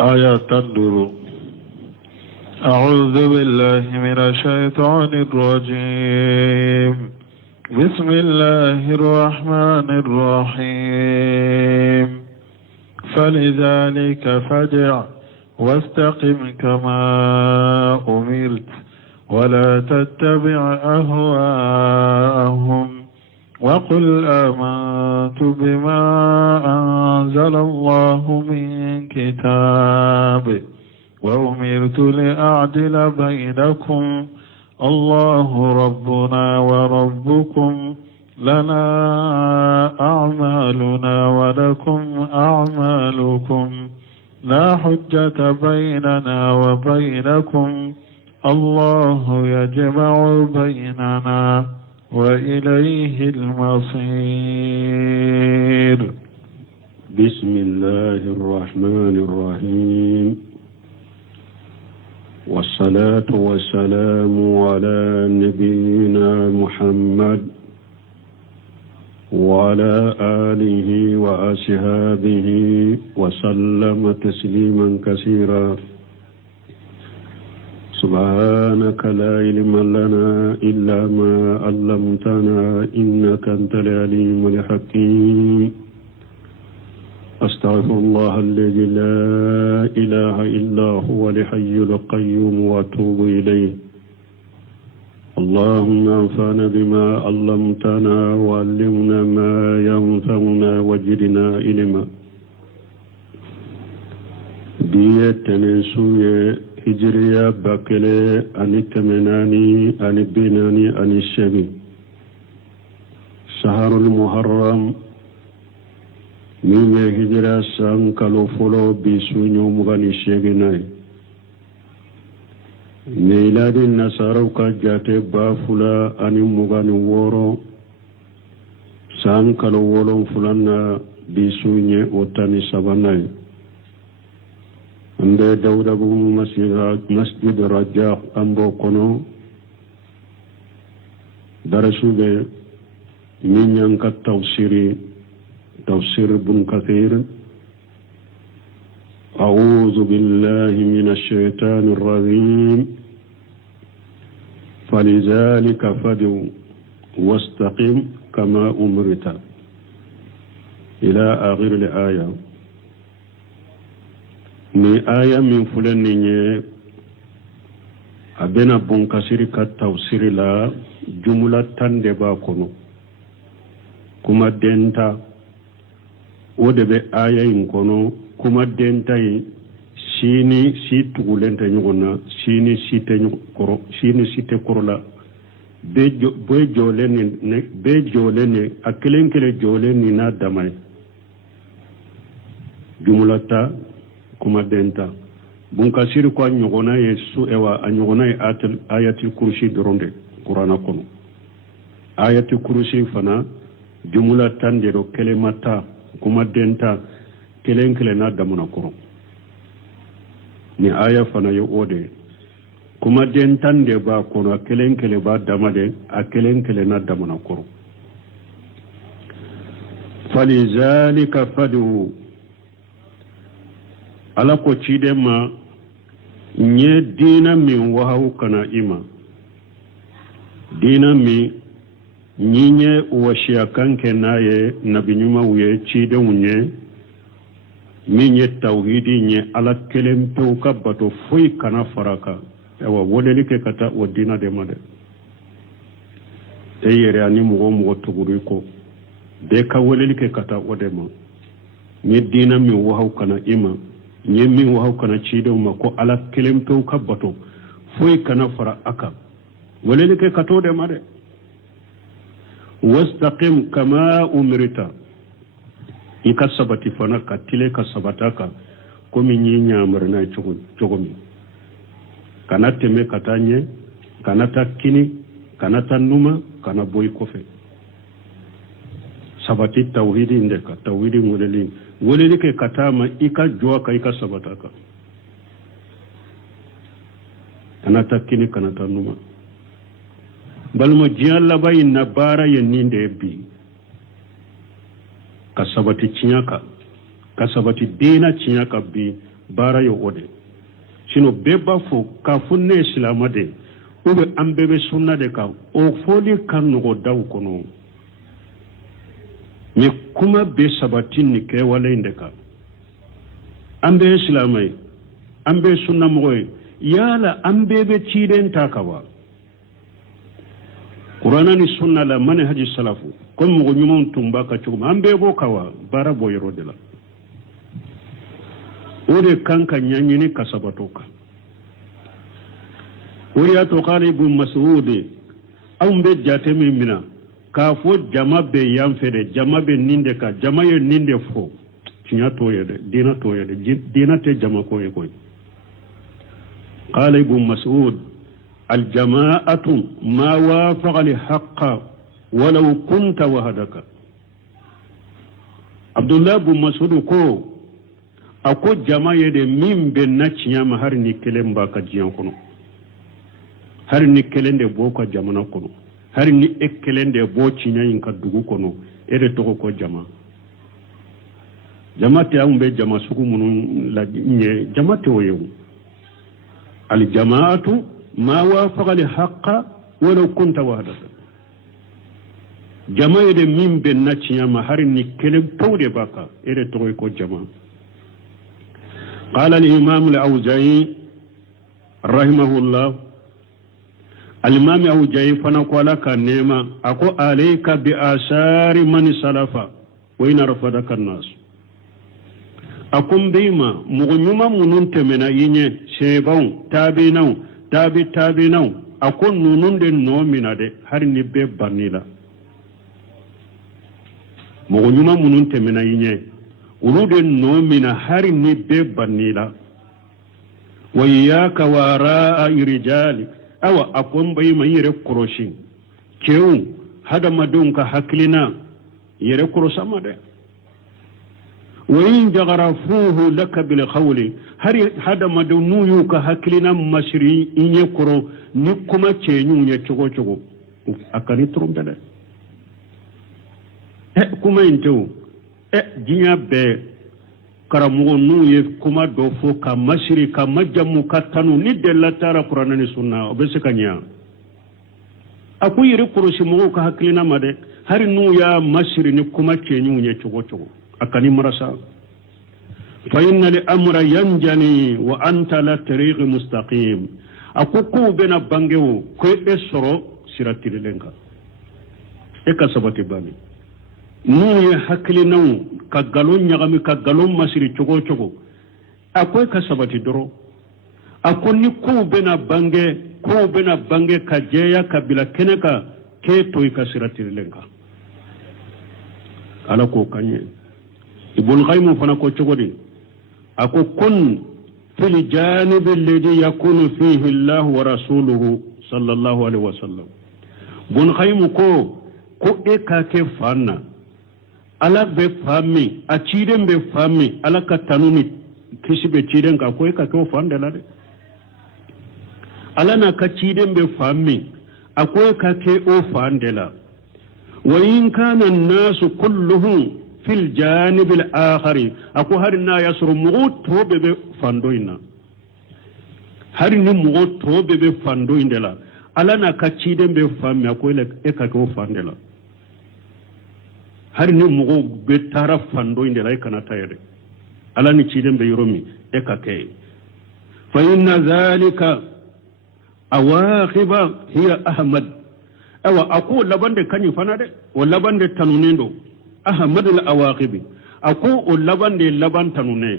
آية تندر. أعوذ بالله من الشيطان الرجيم. بسم الله الرحمن الرحيم. فلذلك فادع واستقم كما أمرت ولا تتبع أهواءهم وقل آمنت بما أنزل الله من كتاب وأمرت لأعدل بينكم الله ربنا وربكم لنا أعمالنا ولكم أعمالكم لا حجة بيننا وبينكم الله يجمع بيننا وإليه المصير. بسم الله الرحمن الرحيم. والصلاة والسلام على نبينا محمد وعلى آله وأصحابه وسلم تسليما كثيرا. سبحانك لا علم لنا إلا ما علمتنا إنك أنت العليم الحكيم. أستغفر الله الذي لا إله إلا هو الحي القيوم وأتوب إليه. اللهم انفعنا بما علمتنا وعلمنا ما ينفعنا وزدنا علما. دية تنسوية هجرية باكلة أن التمناني أن البناني أن الشبي شهر المحرم من هجرة سانكالو فلو بسونيو مغاني شيغناي ميلاد النصارى كجاتي بافولا أن مغاني وورو سانكالو ولون فلانا بسوني وتاني سباناي ambe dawda bu masjid rajah ambo kono darasube minyan ka tafsir bun kathir. a'udhu billahi minash shaitanir rajim. falizalika fad'u wastaqim kama umirta ila akhir al-aya. ni aya min fulen ni abena bon kasiri ka tafsiri la jumla tande ba kono kuma denta o de be aya in kono kuma denta yi sini si tugulenta nyugona sini site nyukoro sini site korola be jole ne akelenkele jole ni na damay jumla ta kuma denta bunka siri ko nyogona yesu ewa anyogona ayatul kursi doronde qur'ana kono ayatul kursi fana jumla tande do kelemata kuma denta kelenkele na damuna koro ni aya fana yo ode kuma dentande ba kono kelenkele ba damade a kelenkele na damuna koro. falizalika fadu ala ko cide ma nye dina min wahaw kana ima dina mi nyinye washiya kanke naye nabi nyuma uye cide unye minye tawhidi nye ala kelempe ukabato fui kana faraka ewa wodelike kata wa dina de made eyere ani mugo tuguriko de ka wodelike kata odema nye dina min wahaw kana ima nyemmi wahaw kana ciido ma ko ala kelemto kabbato foy kana fara aka walelike katode made wastaqim kama umirta ikasabati fana katile kasabataka komi nyinya amarna chogomi kana teme katanye kana takini kana tanuma kana boy kofe sabati tawhidi ndeka tawhidi wolelike katama ika jua ka ika sabataka kana takini kana tanuma balmo jiyalla bay na bara yeninde bi kasabati chinyaka kasabati dina chinyaka bi bara yo ode sino beba fo ka funne silama de ube ambebe sunna de ka o foli kan no daw kono ni kuma be sabatin ni ke wala indeka ambe islamai ambe sunna moy yala ambebe ciden takawa qur'ana ni sunna la manhaj salafu kon mo nyumon tumba ka cuguma ambe bo kawa bara boyro de la ode kanka nyanyini kasabatoka uriya to qali ibn mas'ud ambe jate mina ka fo jama be yamfede jama be ninde ka jama ye ninde fo tinya to yede dina te jama ko ye koy qala ibn mas'ud al jama'atu ma wafaqa li haqqa walau kunta wahadaka abdullah ibn mas'ud ko ako jama yede min be na tinya ma har ni kelen ba ka jiyan kono har ni kelen de bo ko jamana kono har ni ekkelende bo ciñayin ka dugu kono ere togo ko jama jamate ambe jama sugu munun la nye jamate o yewu al jamaatu ma wafaqa li haqqa walaw kunta wahdaka jama yede min be na ciñama har ni kelen tawde baka ere togo ko jama qala al imam al awza'i rahimahullah الإمام أبو جاي فنقول كنيما أكو عليك بآثار من سلفا وين رفضك الناس أكم بيما مغنيما منون تمنا يني شيبون تابينو أكو نونون دي نومنا دي هر نبي بانيلا مغنيما منون تمنا يني ولو دي نومنا هر نبي بانيلا وإياك وراء رجالك awa akon bai mai yere kuroshin kewu hada madun ka haklina yere kurosa made wayin jagarafuhu laka bil qawli hari hada madun nuyu ka haklina masri inye kuro ni kuma cenyu nye chogo akani trombele kuma into jinya be karamugo nuye kuma do fo ka masiri ka majamu katanu ni della tara qur'ana ni sunna obese kanya aku yiri kurusi mugo ka haklina made hari nu ya masiri ni kuma cenyu nye chogo akani marasa fa inna li amra yanjani wa anta la tariq mustaqim aku ku bena bangewo ko esoro siratire lenka ka sabati bani nuye haklinaw ka galon nyagami ka galon masiri chogo akoy ka sabati doro akonni ko bena bange ka jeya kabila keneka ke toy ka siratir lenka ala ko kanye ibn qayyim fana ko chogodi ako kun fil janib alladhi yakunu fihi Allah wa rasuluhu sallallahu alaihi wasallam ibn qayyim ko e ka ke fanna ala be fami a ciden be fami ala ka tanuni kisibe ciden ka ko ka ko fande la de ala na ka ciden be fami akwai ka ke o fande la wa in kana an-nasu kulluhum fil janib al-akhari ako harina yasru mugut to be fandoina harini mugut to be fandoindela ala na ka ciden be fami akwai e ka ko fande la har ni mugo be tara fando inde lay kana tayade ala ni ciden be yoromi e ka kay fa inna zalika awaqiba hiya ahmad awa aku labande kanyi fanade o labande tanunendo ahmad al awaqibi aku o labande laban tanune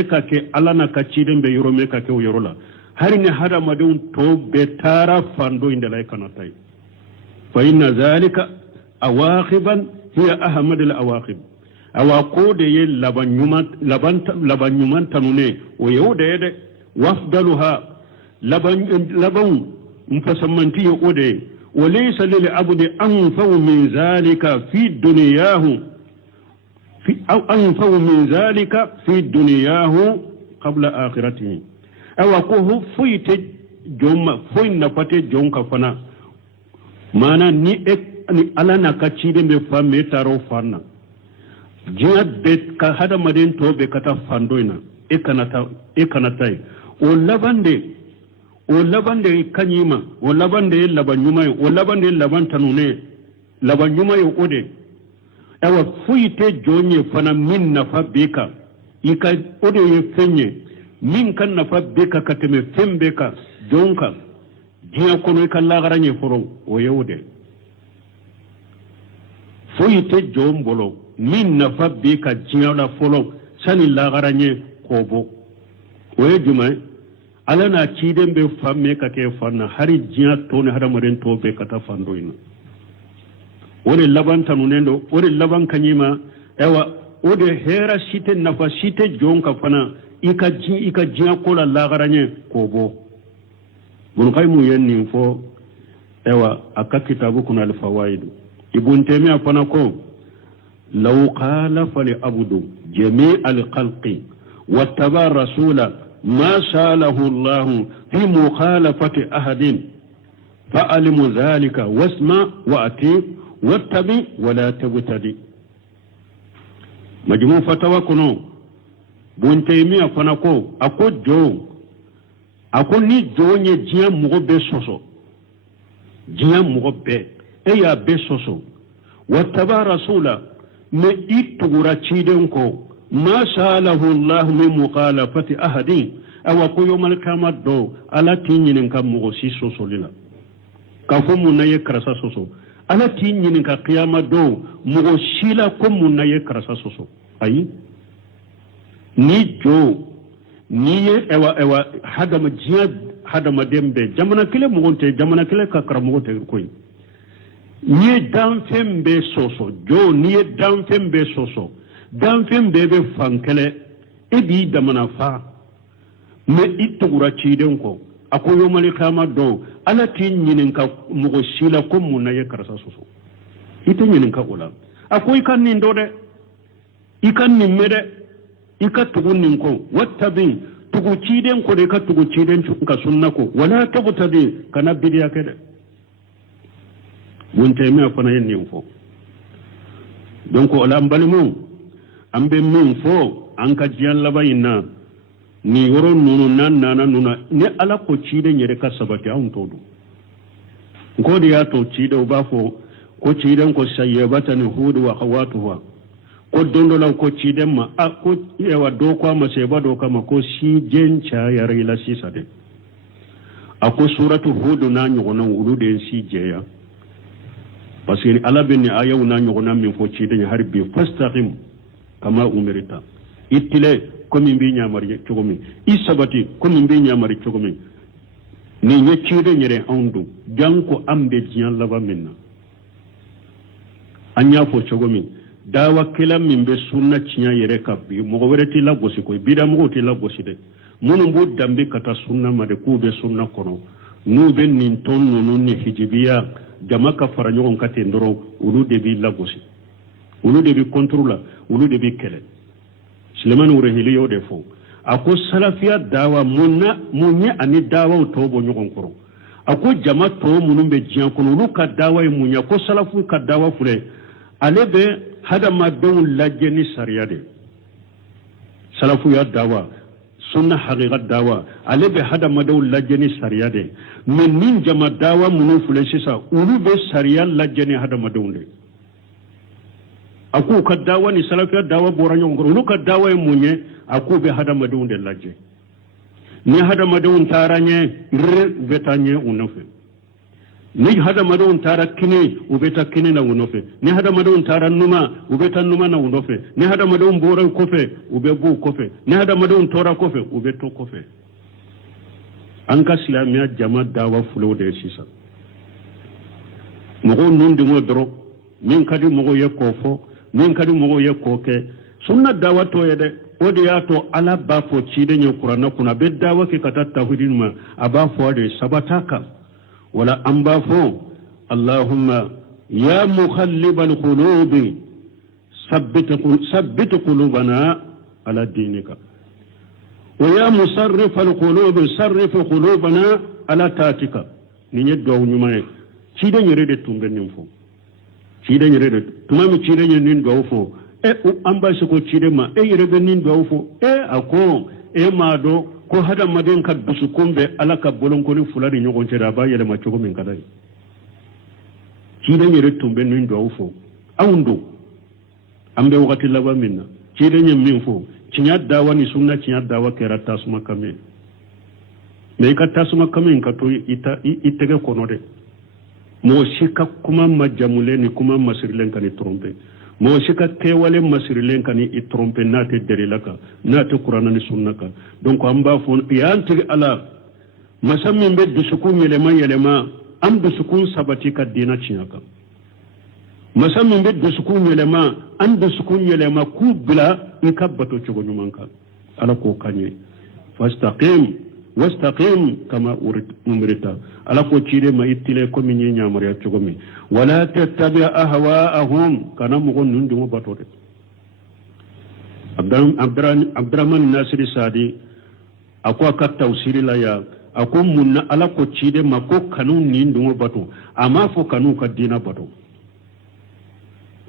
e ka ke ala na ka ciden be yoromi ka ke o yorola har ni hada madun to be tara fando inde lay kana tay fa inna zalika awaqiban hiya ahmad al awaqib awa ko de ye laban nyuman tanune o yewde yede wafdaluha laban mfasamanti o de وليس للعبد أنفع من ذلك في دنياه أو أنفع من ذلك في دنياه قبل آخرته أو أكوه فيت جوم فين نفت جوم كفنا مانا ني ala na ka cide be famme taro fanna jiya be ka hada madin to be kata fandoina ekanatai o labande kanyima o labande labanyuma o labande labantanune labanyuma yo ode awa fuite jonye fana min nafa beka ika ode ye fenye min kan nafa beka kateme fembeka jonka jiya kono ika lagaranye foro o yewde fuite jombolo min nafa beka jiya la folo sani lagaranye kobo o ye jumai ala na ciden be famme ka ke fanna hari jiya to ne hada maren to be kata fandoina wore laban tanunendo wore laban kanyima ewa ode hera site nafa site jonka fana ika jiya kola lagaranye kobo bun qaymu yenni fo ewa aka kitabu kuna al fawaid ibn taymiya fana ko law qala fali abudu jami' al khalqi wattaba rasula ما ساله الله في مخالفة أحد فألم ذلك واسمع وأتي واتبع ولا تبتدي مجموع فتوى كنو بون تيمية فنكو أكو جو أكو ني جو ني جيام مغبي سوسو جيام مغبي أيا بي سوسو واتبع رسولا ما إتغورا تشيدنكو ما ساله الله من مخالفة أحد أو يوم القيامة دو على تينين كمغسي سوسو لنا كفو من يكرسا سوسو على تينين كقيامة دو مغسيلا كم من يكرسا سوسو أي ni jo ni ewa hadama jihad hadama dembe jamana kile mugonte jamana kile kakara mugonte koy ni dan fembe soso jo ni dan fembe soso dan fem bebe fankele ebi damana fa me itugura ciden ko akoyo mali kama do ala tin nyinin ka mugo sila ko munna ye karasa soso ite nyinin ka ola akoy kan nin do de ikan nin mede ikatugun nin ko wattabi tugu ciden ko de ka tugu ciden ka sunna ko wala tabtadi kana bidiya kede wonte me afana yen nin fo donc ola mbalimu ambe min fo anka jalla bayina ni yoro nunu nana nuna ne ala ko cide nyere ka sabati an todo ngodi ya to cide o bafo ko cide ko sayyabatan hudu wa khawatuha ko dondola ko cide ma ko ewa do ko ma seba do kama ko si jencha ya rila sisade ako suratu hudu na nyogona ulude si jeya parce que ala benni ayaw na nyogona min fo cide nya harbi fastaqim kama umirita itile komi mbi nyamari chogomi isabati komi mbi nyamari chogomi ni nyechide nyere andu janko ambe jian laba minna anya fo chogomi dawa kila mimbe sunna chinya yere kabbi mo wereti la gosi ko bida mo ti la gosi de munu bu dambe kata sunna made ku be sunna kono nu ben nin tonno non ni hijibiya jama ka faranyo kate ndoro ulu de bi la gosi ulu de bi contrôle ulu de bi kele Suleiman urehili yo defo ako salafia dawa munye ani dawa utobo nyogon koro ako jama to munumbe jian kono ulu ka dawa munya ko salafu ka dawa fure alebe hada madon lajeni sariyade salafu ya dawa sunna haqiqat dawa alebe hada madon lajeni sariyade men nin jama dawa munu fule sisa ulu be sariya lajeni hada madon de aku ka dawa ni salafiya dawa boranyo ngoro lu ka dawa munye aku be hada madun de laje ni hada madun taranye betanye unofe ni hada madun tara kini ubeta kini na unofe ni hada madun tara numa ubeta numa na unofe ni hada madun boran kofe ubebu kofe ni hada madun tora kofe ubeto kofe anka islamiya jama dawa fulo de sisa mo non de mo dro min kadi mo ye kofo min kadi mo ye koke sunna dawa to yede odi ya to ala ba fo cide nyi qur'ana kuna be dawa ke kata tawhidin ma aba fo de sabataka wala amba fo allahumma ya mukhallibal qulubi sabbit qulubana ala dinika wa ya musarrifal qulubi sarrif qulubana ala tatika ni nyeddo nyuma cide nyi rede tumbe nim fo cide nyi rede tumami cide nyi nin do fo amba ko cide ma yere be nin do fo ako e ma do ko hada maden ka dusukumbe ala ka bolonkoni fulani nyogon ceda ba yele ma cogo min kadai ciden yere tumbe nin do fo awundo ambe wakati laba minna ciden yem min fo cinya dawa ni sunna cinya dawa kera tasuma kame me ka tasuma kame ka to itege kono de mo shika kuma majamule ni kuma masirilen kan trompe mo shika kewale masirilen kan i trompe nate derilaka nate qur'ana ni sunnaka donc amba fon yanti ala masammin be dusukun yelema am dusukun sabati ka dina cinyaka masammin be dusukun yelema an dusukun yelema ku bila in kabbato cogo nyumanka ala ko kanye wastaqim kama umirta ala ko cire ma ittile ko min nyamariya cogo mi wala tattabi ahwaahum kana mo gon nundu mo batode abdurrahman nasiri sadi akwa ka tawsiri la ya ako munna ala ko cide ma ko kanu ni ndungo bato ama fo kanu ka dina bato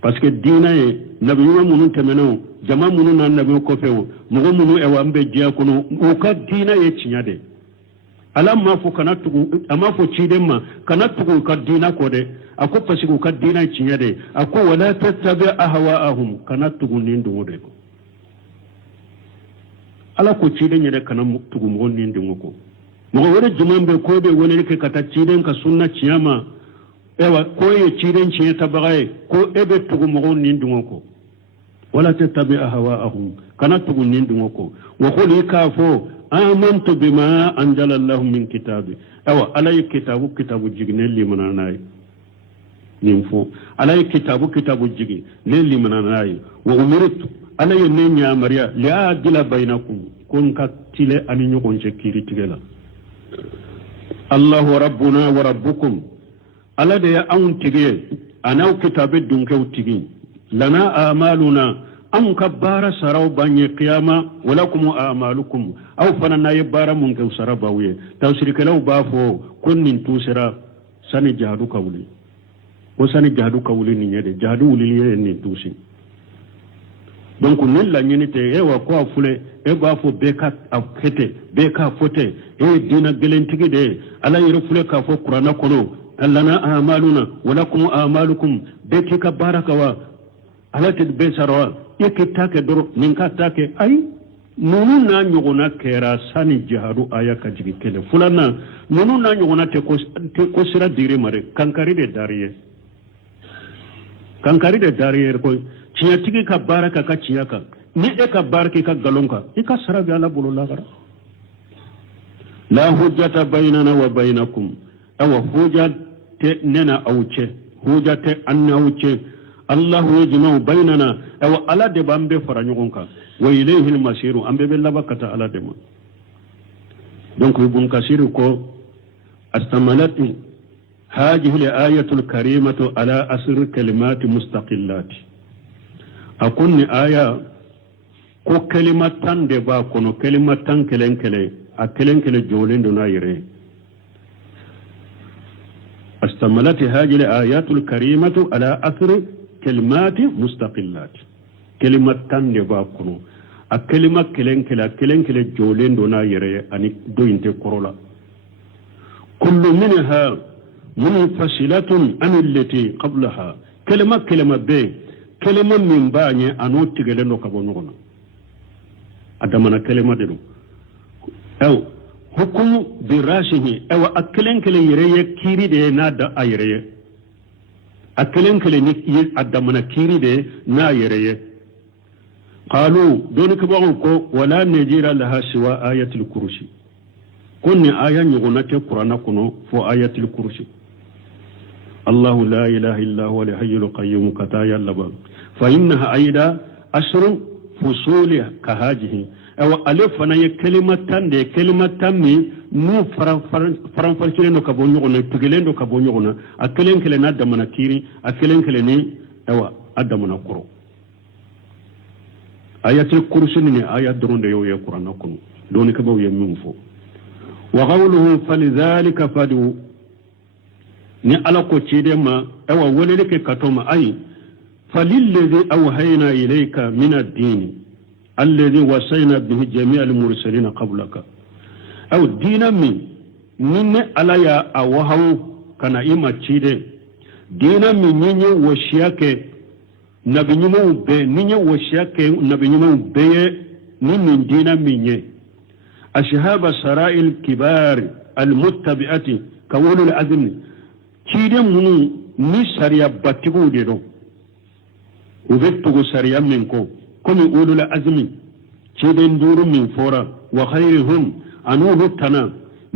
parce que dina e nabiyo munun temeno jama munun nan nabiyo ko fewo mugo munu e wambe jiya kono o ka dina e cinyade ala ma fo kana tugu ama fo cide ma kana tugu ka dina ko de ako pasigu ka dina e cinyade ako wala tattabi ahwaahum kana tugu ni ndungo de ko ala ko cide nyede kana tugu mugo ni ndungo ko mo wala jumambe ko be wala ke kata ciden ka sunna ciyama ewa ko ye ciden ciye tabagaye ko ebe tugu mo ni ndungo ko wala tattabi ahwaahum kana tugu ni ndungo ko wa qul kafo amantu bima anzala Allah min kitabi ewa alay kitabu jigne limananay nimfo alay kitabu jigi le limananay wa umirtu alay ne nyamariya li adila bainakum kun ka tile ani nyokon je kiri tigela Allahu rabbuna wa rabbukum ala de ya an tige anaw kitabe dunkew tigi lana amaluna an kabbara saraw banye qiyama walakum amalukum aw fanana yabara mun kew sarabawiye tawsirikalaw bafo kunnin tusira sani jahadu kawli o sani jahadu kawli ni nyede jahadu wuli ni tusi donc nin la ñinite e wa ko afule e ba fo be ka afete be ka fote e dina gelentigi de ala yero fule ka fo qur'ana kono allana amaluna walakum amalukum be ki ka baraka wa ala te be sarwa e ke take doro nin ka take ay nunu na nyogona kera sani jihadu aya ka jigi kele fulana nunu na nyogona te ko sira dire mare kankari de dariye ko ciya tigi ka baraka ka ciya ka ni e ka barake ka galonka e ka sarabi ala bolo lagara la hujjata bainana wa bainakum awa hujjate nena awce hujjate anna awce Allah yajma'u bainana awa ala de bambe fara nyugonka wa ilayhi al-masir ambe be labakata ala de ma donc ibn kasir ko astamalat هذه الآية الكريمة على أسر كلمات مستقلات أكون آية كو كلمة دبا كونو كلمة كلن كلي أكلن كلي جولين دونا يري استملت هذه الآيات الكريمة على أثر كلمات مستقلات كلمة دبا كونو أكلمة كلن كلي جولين دونا يري أني دوين تكورولا كل منها منفصلة عن التي قبلها كلمة بي كلمة من باني أنو تغلنو كبونونا أدامنا كلمة دلو أو حكم براسه أو أكلن كلي يريه كيري دي نادا أيريه أكلن كلي أدامنا كيري دي نا يريه قالوا دونك بغوكو ولا نجير لها سوى آية الكرسي كن آية نغنة قرآن كنو فو آية الكرسي الله لا إله إلا هو الحي القيوم كتايا اللبا فإنها أيضا أسر فصول كهاجه أو ألفنا كلمة دي كلمة مي نو فرنفرشلين كابونيونا تغلين كابونيونا أكلين كلنا دمنا كيري أكلين كلني أو أدمنا كرو آية الكرسي ني آية درون دي يويا قرآن كنو دوني كبو يمينفو وقوله فلذلك فدو ni ala ko cede ma awa walele ke katoma ay falilladhi awhayna ilayka min ad-din الذي وصينا به جميع المرسلين قبلك أو دينا من عليا أوهو كان إما تشيد دينا من نيني وشياك نبي نمو بي نيني وشياك نبي نمو بي من دينا من أشهاب سرائر الكبار المتبعة كول العزم تشيد منو نسريا باتيكو ديرو وبتغو سريا منكو كم أولو العزم تشيدن دور من فورا وخيرهم أنوه تنا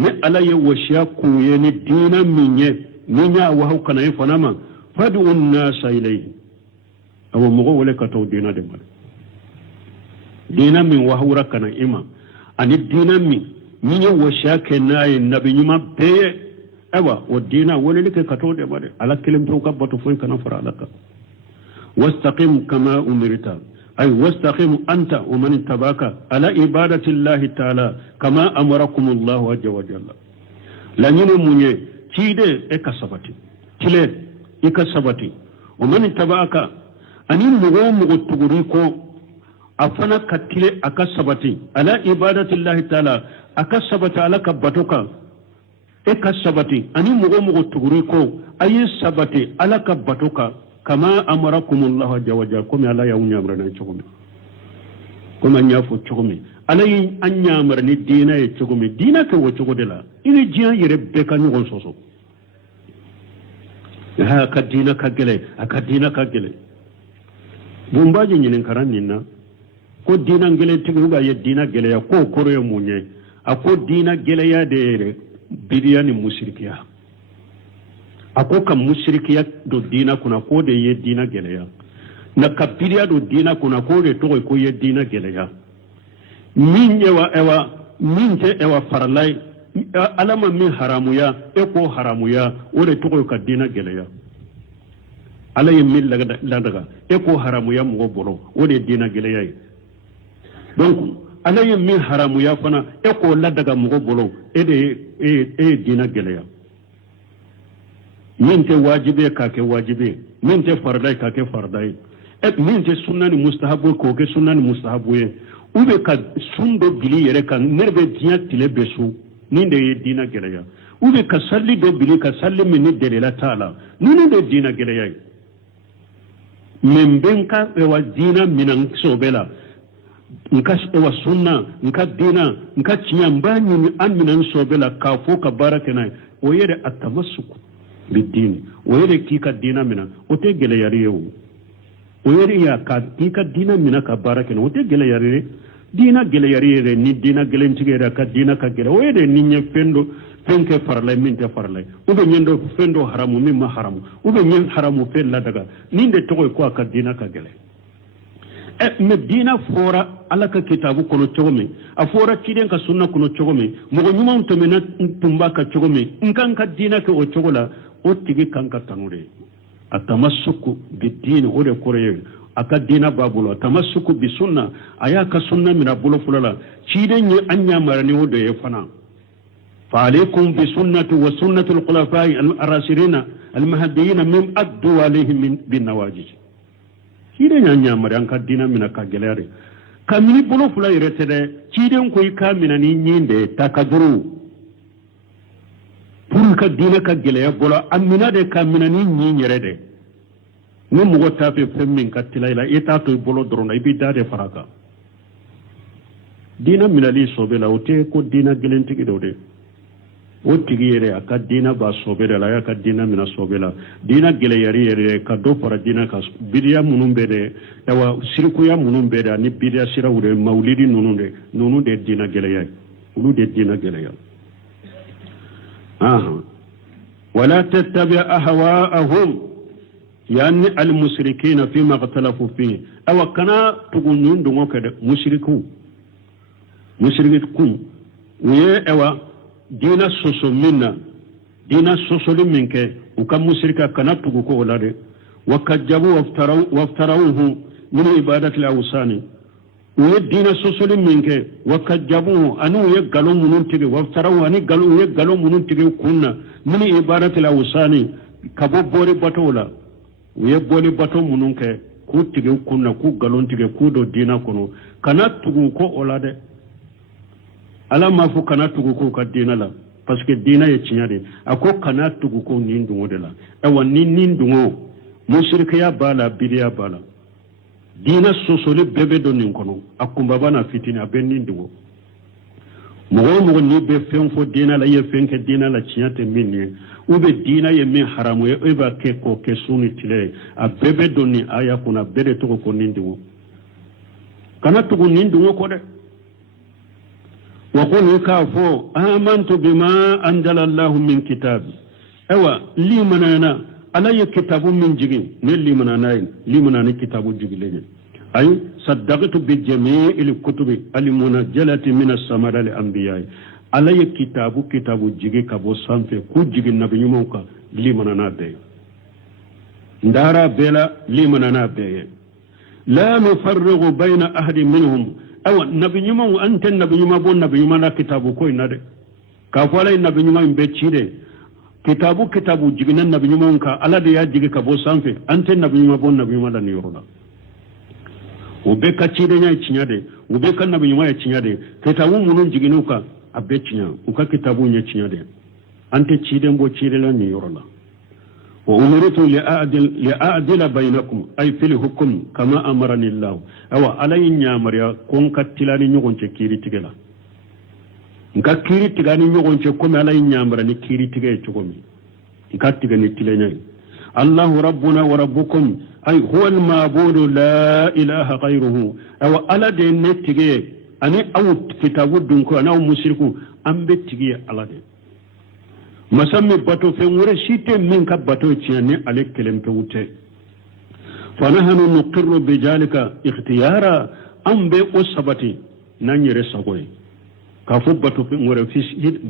من علي وشياكو ين دينا من وهو كان يفنما فادعوا الناس إليه أو مغول كتو دينا دمال دينا من وهو ركنا إما أن الدينا من وشياك ناي النبي ما بيه أوا والدينا وللك كتو دمال على كلمة توقبت فوق نفر لك واستقم كما أمرت أي واستقم أنت ومن اتبعك على عبادة الله تعالى كما أمركم الله عز وجل لن ينمي تيد إكسبتي تلي إكسبتي ومن اتبعك أن ينمغوم التغريكو أفنا كتلي أكسبتي على عبادة الله تعالى أكسبت على كبتك إكسبتي أن ينمغوم التغريكو أي سبتي على كبتك كما أمركم الله عز وجل كم على يوم يامرنا تشومي كم أن يفو تشومي على أن يامرني دينا تشومي دينا كو تشومي إني جيان يربك نقول صوصو ها كدينا كجلة كدينا كجلة بومباجي نينكران نينا كو دينا جلة تقولوا يا دينا جلة كو كوريو مونيه أكو دينا جلة يا دير بيرياني مشركيا ako ka mushrikiya do dina kuna ko de ye dina geleya na kabiriya do dina kuna ko de to ko ye dina geleya min ewa min te ewa farlai alama min haramuya e ko haramuya o de to ko ka dina geleya alay min daga e ko haramuya mo boro o de dina geleya donc alay min haramuya fana e ko la daga mo boro e de dina geleya min te wajibe kake wajibe min te fardai kake fardai min te sunnani mustahabu ko ke sunnani mustahabu ye ube ka sundo bili yere kan nerbe diya tile besu ninde ye dina geleya ube ka salli do bili ka salli min ni delela taala nunu de dina geleya men benka e wa dina minan sobela nka wa sunna nka dina nka ciyamba ni an minan sobela ka fo ka barakena o yere atamassuku بالدين ويري كيكا دينا منا وتجل يريو ويري يا كيكا دينا منا كبارك وتجل يري دينا جل يري ني دينا جلن تيغيرا كدينا كجل ويري ني فندو فنك فرلاي من تفرلاي وبنيندو فندو حرام مما حرام وبنين حرام فلا دغا نين دي توي كو كدينا كجل medina fora alaka kitabu kono chogome afora kiden ka sunna kono chogome mogo nyuma mtomena tumba ka chogome nkan ka dina ke o chogola o tigi kanka tanure atamassuku bidin ore kore aka dina babulo atamassuku bi sunna aya ka sunna mina bulo fulala chiden ni anya marani o de fana fa alaykum bi sunnati wa sunnati al-khulafa'i ar-rashidin al-mahdiyyin min addu alayhim bin nawajij chiden nya mari an ka dina mina ka gelere kamini bulo fula iretede chiden ko ka mina ni nyinde takaduru pour ka dina ka geleya bolo amina de ka mina ni nyinyere de no mugo tafe femmin ka tilayla eta to bolo drona ibi dade faraka dina mina li sobela ote ko dina gelenti gidode o tigiyere aka dina ba sobela la ya ka dina mina sobela dina geleyari yere ka do fara dina ka bidiya munun bede yawa sirku ya munun bede ni bidiya sira wure maulidi nunu de dina geleya ulu de dina geleya ولا تتبع أهواءهم يعني المشركين فيما اختلفوا فيه أو كنا تقولون دمو كده مشركون ويا أوا دينا سوسو منا دينا سوسو منك وكم مشركا كنا تقولوا ولا ده وكذبوا وافتروه من عبادة الأوثان ويدينا سوسول منك وكذبوه أنو يقالوا منون تيجي وافتروا أني قالوا يقالوا منون تيجي كنا من عبارة الأوثان كبو بوري بطولا ويبولي بطو منونك ku tige kunna ku galon tige ku do dina kono kana tugu ko olade ala ma fu kana tugu ko ka dina la parce que dina ye tinyade ako kana tugu ko nin dungo de la ewa nin dungo mushrika bala bidiya bala dina sosole bebe do nin kono akumba bana fitina ben nin dungo mo ni be fen fo dina la ye fen ke dina la tinyate minni ube dina ye min haramu ye eba ke ko ke suni tile a bebe do ni aya kuna bede to ko nin dungo kana tugu nin dungo ko de وقل كافو آمنت بما أنزل الله من كتاب أوا لي منانا على كتاب من جيل نلي منانا لي منانا كتاب جيل أي صدقت بجميع الكتب المنزلة من السماء للأنبياء على كتاب جيل كابو سانفي كو جيل نبي موكا لي منانا بي دارا بلا لي منانا بي لا نفرغ بين أحد منهم awa nabi nyuma ante nabi nyuma bon nabi nyuma na kitabu ko inade ka fala nabi nyuma imbe chide kitabu jigina nabi nyuma ka ala de ya jigi ka bo sanfe ante nabi nyuma bon nabi nyuma da ni yorola ube ka chide nya chinyade ube ka nabi nyuma ya chinyade kitabu munun jiginuka abe chinya uka kitabu nya chinyade ante chide mbo chide la ni yorola وأمرت لأعدل بينكم أي في الحكم كما أمرني الله أو علي نيامر يا كون كتلاني نيغون تكيري تيغلا نكا كيري تيغاني نيغون تكومي علي نيامر ني كيري تيغي تكومي نكا تيغاني تيلاني الله ربنا وربكم أي هو المعبود لا إله غيره أو على دي نتيغي أني أو كتابو دونكو أنا أو مشركو أمبي تيغي على دي مسمى باتو فنوري شيتي منك باتو تياني عليك كلم توتي فنحن نقر بذلك اختيارا أم بي أصبتي ناني رساقوي كافو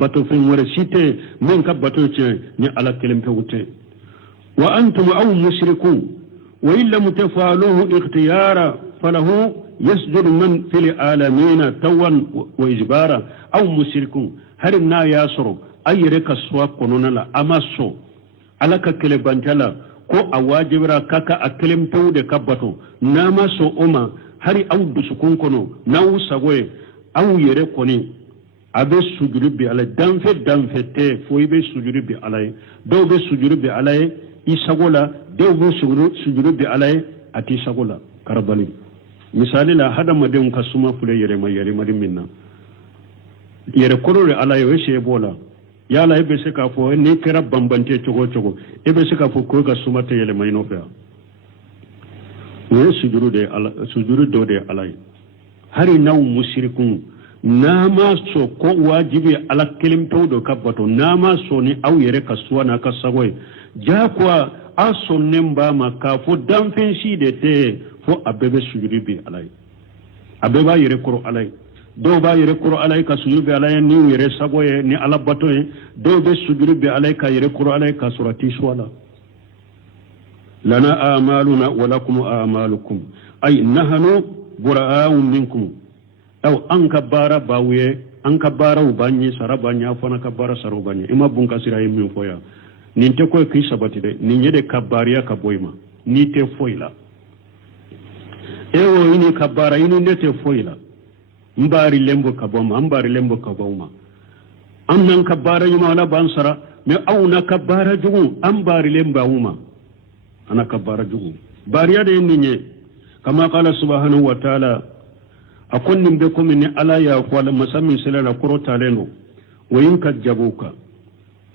باتو فنوري شيتي منك باتو تياني على كلم توتي وأنتم أو مشركون وإن لم تفعلوه اختيارا فله يسجد من في العالمين توا وإجبارا أو مشركون هرنا ياسرو ayere ka suwa konona la amaso alaka kele bantala ko awajibra kaka akelem tawde kabato nama so oma hari aw dusukun kono naw sagoye aw yere koni abe sujudu bi ala danfe te fo ibe sujudu bi ala do be sujudu bi ala isagola do be sujudu bi ala ati sagola karbali misali la hada madem kasuma fule yere mayere minna yere korore ala yo shebola yala ebe se ka fo ni kera bambante chogo ebe se ka fo ko ga sumata yele mayno fa wo sujuru do de alai hari naw mushrikun nama so ko wajibi ala kelim tawdo kabato nama so ni aw yere ka suwana ka sagoy ja kwa aso nemba maka fo damfen shi de te fo abebe sujuru bi alai abeba yere koro alai do ba yere kuro alay ka sujud bi alay ni yere sagoye ni ala bato do be sujud bi alay ka yere kuro alay ka surati swala lana a'maluna wa lakum a'malukum ay nahnu bura'un minkum aw anka bara bawiye anka bara ubanyi sarabanya fona ka bara sarubanya ima bunka sira yimi foya nin te ko ki sabati de ni nyede kabariya ka boyma ni te foila ewo ini kabara ini ne te foila mbari lembo kaboma amnan kabara yuma wala bansara me auna kabara jugu ambari lemba huma ana kabara jugu bariya de ninye kama qala subhanahu wa ta'ala akon nimbe ko min ala ya qala masami salala qurota leno wayin kajabuka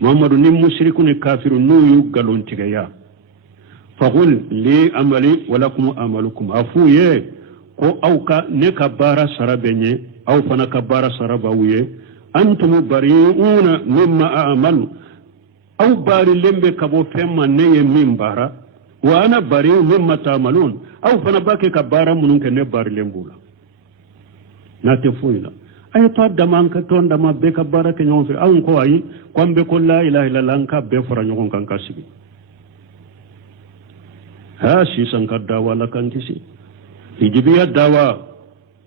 muhammadu nim mushrikun kafirun nuyu galon tigaya faqul li amali wa lakum amalukum afuye ko auka ne kabara sarabenye au fana kabara sarabawuye antum bari'una mimma a'malu au bari lembe kabo femma neye mimbara wa ana bari'u mimma ta'malun au fana bake kabara mununke ne bari lembula nate fuila ay to daman ka to ndama be kabara ke nyon fi au ko ayi kwambe ko la ilaha illallah ka be fara nyon kan kasibi ha shi sankadda wala kan kisi hijibiya dawa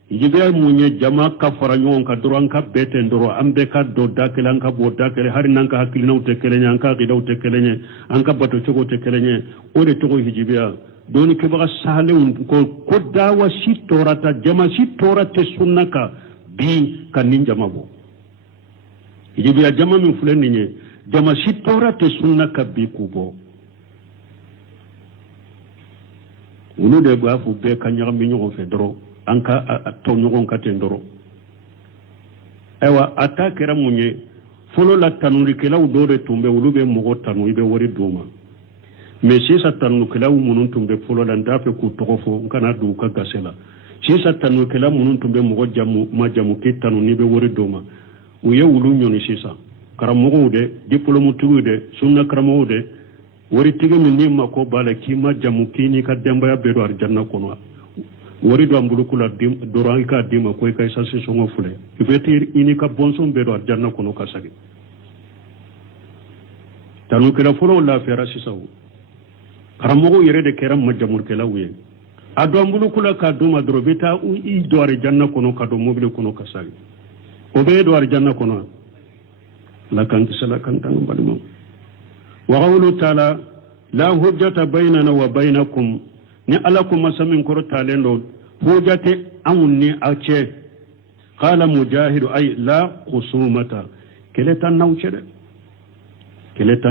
hijibiya munye jama ka fara nyon ka duran ka bete ndoro ambe ka do dakele an ka bo dakele hari nan ka hakili na ute kelenya an ka gida ute kelenye an ka bato chogo ute kelenye ore togo hijibiya doni ke baga sale ko dawa si torata jama si torate sunnaka bi kanin jama bo yibi ya jama min fulen ni jama si torate sunnaka bi kubo unu de ba fu be kanyam mi nyogo fe doro anka to nyogo katen doro ewa atakera munye folo la tanuri kela udore tumbe ulube mogo tanu ibe wori duma mais sisa tanu kela munun tumbe folo la ndafe ku togofo kana du ka gasela sisa tanu kela munun tumbe mogo jamu majamu kitanu nibe wori duma uye ulu nyoni sisa karamogo de diplôme tugu de sunna karamogo de wori tige min ni mako bala kima jamu kini ka demba ya bedo arjanna kono wori do ambulu kula dim doran ka dima ko kay sa se songo fule ibeti ini ka bonson bedo arjanna kono ka sagi tanu kala folo la fera sisaw karamogo yere de keram majamur kala wiye ado ambulu kula ka duma drobeta u i do arjanna kono ka do mobile kono ka sagi o be do arjanna kono la kan sala kan tan balimo wa qawlu ta'ala la hujjata baynana wa baynakum ni alakum masamin koro talendo hujjate amunni ace qala mujahid ay la khusumata keletan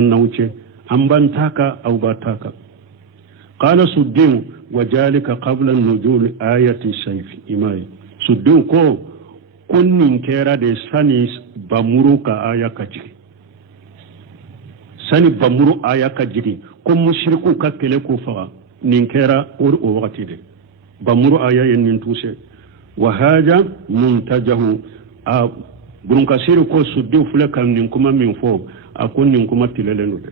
nauce ambantaka au bataka qala suddin wajalika qabla nuzul ayati sayf imai suddin ko kunnin kera de sani bamuru ka aya kajiri sani bamuru aya kajiri ko mushriku ka kele ko fa nin kera o wakati de bamuru aya yen nin tuse wa haja muntajahu a burun kasiru ko suddu fule kan nin kuma min fo akon nin kuma tilelenu de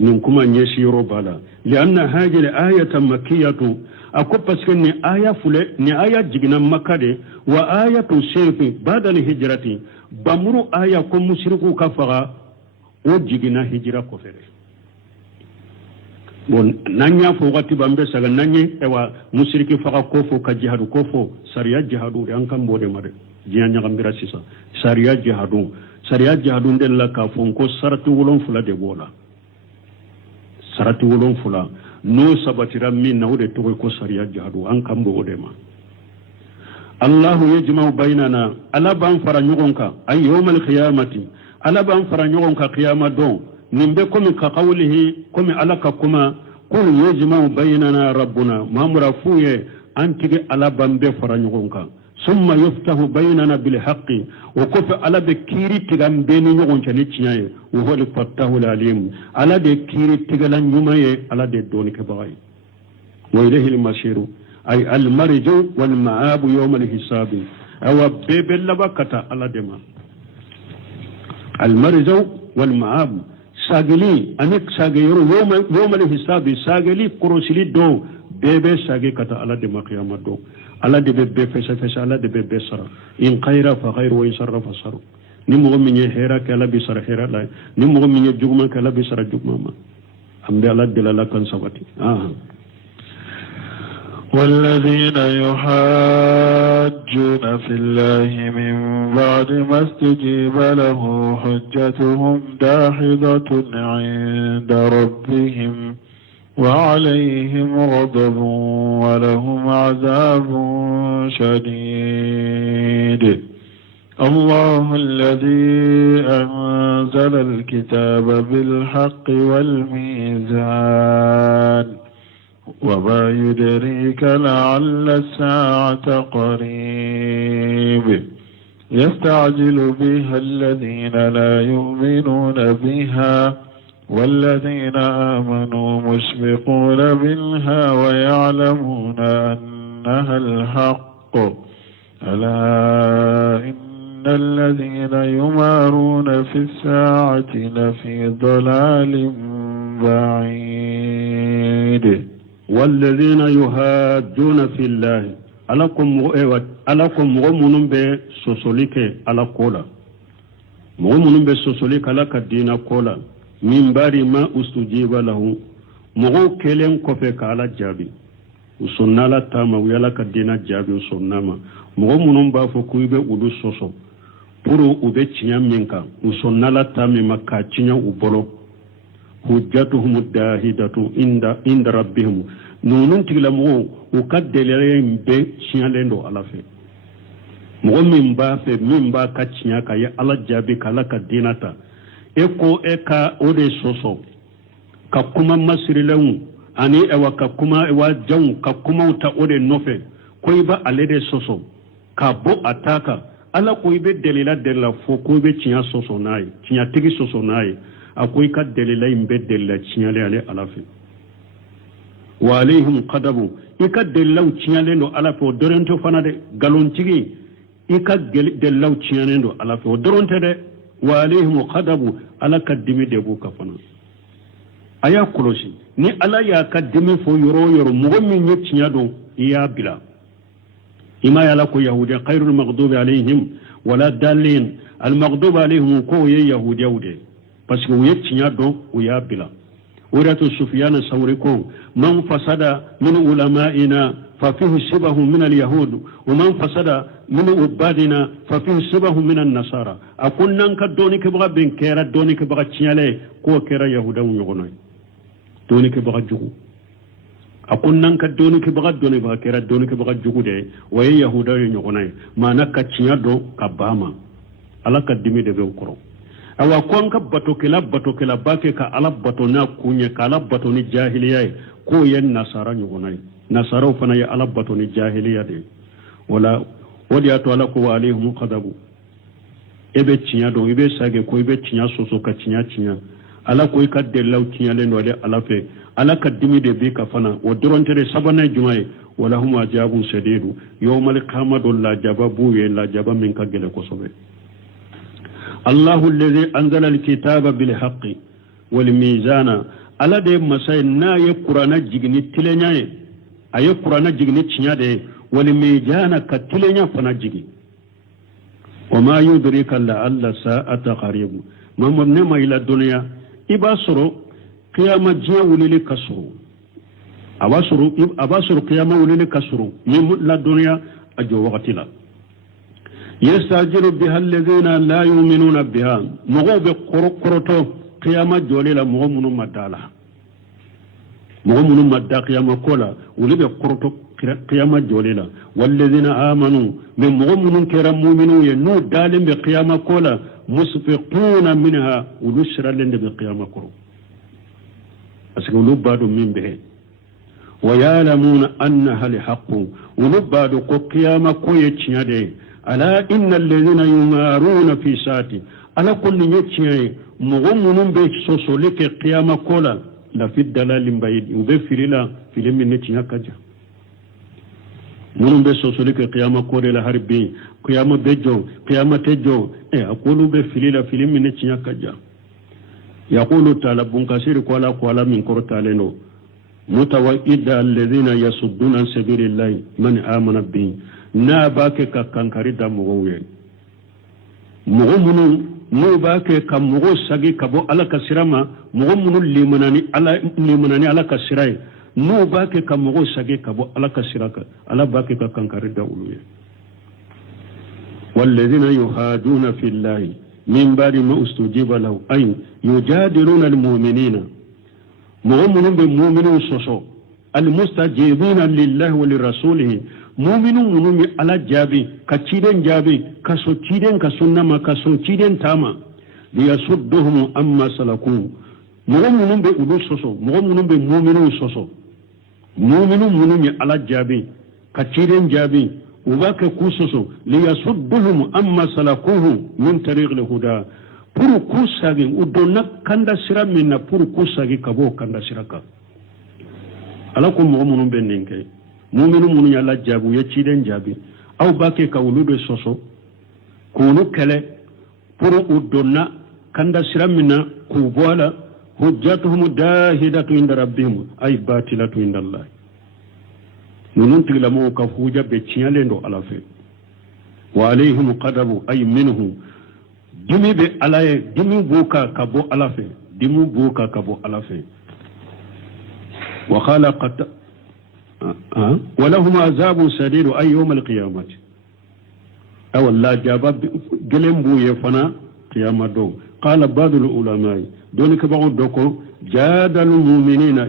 nin kuma nyesi robala lianna haja ayatan makkiyatu ako paske ni aya fule ni aya jigina makade wa ayatu sayfi ba'da hijrati bamuru aya ko mushriku ka faga o jigina hijra ko fere bon nanya fo wakati bambe saga nanye ewa musriki faga kofo ka jihadu kofo sariya jihadu de an kan bode mare jiya nya gambira sisa sariya jihadu den la ka fon ko saratu wolon fula de bola saratu wolon fula no sabatira min nawde to ko sariya jihadu an kan bode ma Allah yajma'u bainana ala ban fara nyugonka ay yawmal qiyamati ala ban fara nyugonka qiyama don nimbe komi ka qawlihi komi alaka kuma kul yajma'u baynana rabbuna mamura fuye antige ala bambe fara nyugonka summa yuftahu baynana bil haqqi wa kufa ala be kiri tigambe ni nyugoncha ni chiyaye wa huwa al-fattahu al-alim ala de kiri tigala nyumaye ala de doni ke bagay wa ilayhi al-mashiru ay al-marju wal ma'ab yawm al-hisabi aw bebel labakata ala dema al-marju wal ma'ab sagili anek sagayoro yawm al-hisabi sagili kurusili do bebe sagi kata ala de qiyamah do ala de bebe fesa ala de bebe sara in khayra fa khayru wa in sharra fa sharru ni mo minye hera kala bi sara hera la ni mo minye jugma kala bi sara jugma ma ambe ala de la kan sabati والذين يحاجون في الله من بعد ما استجيب له حجتهم داحضة عند ربهم وعليهم غضب ولهم عذاب شديد الله الذي أنزل الكتاب بالحق والميزان وما يدريك لعل الساعة قريب يستعجل بها الذين لا يؤمنون بها والذين آمنوا مشفقون منها ويعلمون أنها الحق ألا إن الذين يمارون في الساعة لفي ضلال بعيد والذين يهاجون في الله alakum mu'minun be sosolike ala kola mu'minun be sosolike ala kadina kola min bari ma ustujiba lahu mu'o kelen kofe ka ala jabi usonnala tama wala kadina jabi usonnama mu'minun ba fo kuibe udu soso puru ube chinya minka usonnala tami makka chinya ubolo hujjatuhum dahidatu inda rabbihim nunun tigla mo o kaddelere be sialendo ala fe mo min ba fe min ba ka ciya ka ya ala jabi kala ka dinata e ka ode soso ka kuma masrilawu ani ewa ka kuma ewa jaw ka kuma ta ode nofe koy ba alede soso ka bo ataka ala koy be delila della fo ko be ciya soso nay ciya tigi soso nay akoy ka delila imbe della ciya le ale ala fe wa alaihim qadabu ika delaw ciya no ala fe dorento fana de galon tigi ika delaw ciya no ala fe doronte de wa alaihim qadabu ala kadimi de bu ka fana aya kolosi ni ala ya kadimi fo yoro mo min ye ciya do ya bila ima ya la ko yahudi khairul maghdubi alaihim wala dalin al maghdubi alaihim ko ye yahudi parce que ye ciya do o ya bila ورث سفيان الثوري من فسد من علمائنا ففيه شبه من اليهود ومن فسد من عبادنا ففيه شبه من النصارى أقول نانك دوني كبغا بين كيرا دوني كبغا تشيالي كو كيرا يهودا ونغنوي دوني كبغا جوغو أقول نانك دوني كبغا كيرا دوني كبغا جوغو دي وهي يهودا ونغنوي ما نكا تشيادو كباما على كدمي دي بيوكرو awa konka batokela bake ka ala bato na kunye ka ala bato ni jahiliya ko yen nasara nyugonai nasara fana ya ala bato ni jahiliya de wala wadi ato ala ko alaihim qadabu ebe tinya do ebe sage ko ebe tinya soso ka tinya ala ko ka de law tinya le no de ala fe ala ka dimi de be ka fana o dorontere sabana jumai wala hum ajabun shadidu yawmal qiyamati la jababu ya la jaba min ka gele ko sobe الله الذي أنزل الكتاب بالحق والميزان على ده مسائل نا يقرأنا جغني تلنيا أي قرآن جغني تشنيا ده والميزان كتلنيا فنجغي وما يدرك لعل الساعة قريب ما مبنما إلى الدنيا إباسرو قيامة جيا ولي كسرو أباسرو قيامة ولي كسرو من لا الدنيا أجو وقتلا يستعجل بها الذين لا يؤمنون بها مغوب قرطو قيامة جوليلا مغمون مدالا مغمون مدى قيامة كولا ولبي قرطو قيامة جوليلا والذين آمنوا من مغمون كرام مؤمنون ينو دالم بقيامة كولا مسفقون منها ولشرا لن بقيامة كولا أسكولوا بعض من به ويعلمون أنها الحق ولبعض قيامة كوية ألا إن الذين يمارون في ساتي ألا كل يتشي مغمون بيك سوسوليك قيامة كولا لا في الدلال بعيد وبفر لا في لمن نتشي كجا منون بيك سوسوليك قيامة كولا لهربي قيامة بيجو قيامة تجو أقولوا بفر لا في لمن نتشي كجا يقول تعالى بنكسير كوالا من كورتا لنو متوئد الذين يصدون عن سبيل الله من آمن به na bake ka kankari da mugo we mugo munu no bake ka mugo sagi ka bo ala kasirama mugo munu limunani ala kasirai no bake ka mugo sagi ka bo ala kasiraka ala bake ka kankari da uluye والذين يهادون في الله من بعد ما استجيب له أي يجادلون المؤمنين مؤمنون بالمؤمنين سوسو المستجيبين لله ولرسوله muminu munumi ala jabi ka ciden jabi ka so ciden ka sunnama ka so ciden tama liyasudduhum amma salaku mu'minun be udu soso mu'minun be muminu soso muminu munumi ala jabi ka ciden jabi ubaka ku soso liyasudduhum amma salakuhu min tariq al-huda pour kusagi udonna kanda sira minna pour kusagi kabo kanda siraka ala ko mu'minun be ninke muminu munu yalla jabu ya ciden jabi aw bake ka wuludo soso kunu kele pour udonna kanda siramina ku bola hujjatuhum dahidatu inda rabbihim ay batilatu inda allah nunun tiglamu ka huja be cialendo ala fe wa alayhim qadabu ay minhu dimi be alaye dimi boka ka bo ala fe dimu boka ka bo ala fe wa khalaqat ولهم عذاب شديد أي يوم القيامة أو الله جاب جلم بو يفنا قيامة دو قال بعض العلماء دون كبار دوكو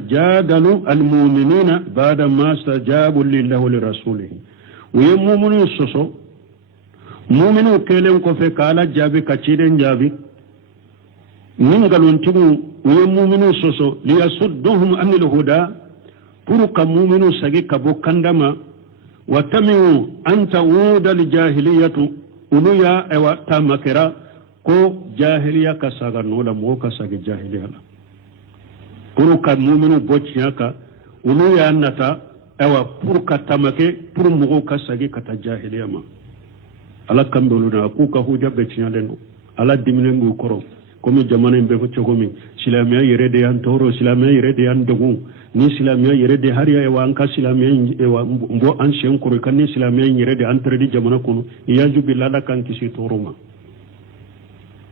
جادلوا المؤمنين بعد ما استجابوا لله ولرسوله ويمؤمنون سوسو مؤمنون كلهم كفي كالا جابي كتشيرين جابي من قالوا انتبوا ويمؤمنون سوسو ليصدهم عن الهدى بروكا مؤمنون سجي كبو كندما وتموا أن تعود الجاهلية uluya ewa tamakera ko jahiliya ka saga nola mo ka saga jahiliya la puru ka mu'minu bociyaka uluya nata ewa puru ka tamake puru mo ka saga kata jahiliya ma ala kambelu na ku ka huja beciyaleno ala dimine ngu koro komi jamana mbe ko chogomi silamiya yerede yan toro silamiya yerede yan dogu ni silamiya yerede hariya ewa anka silamiya ewa mbo anshen koro kan ni silamiya yerede antredi jamana kono yaju bilala kan kisi toroma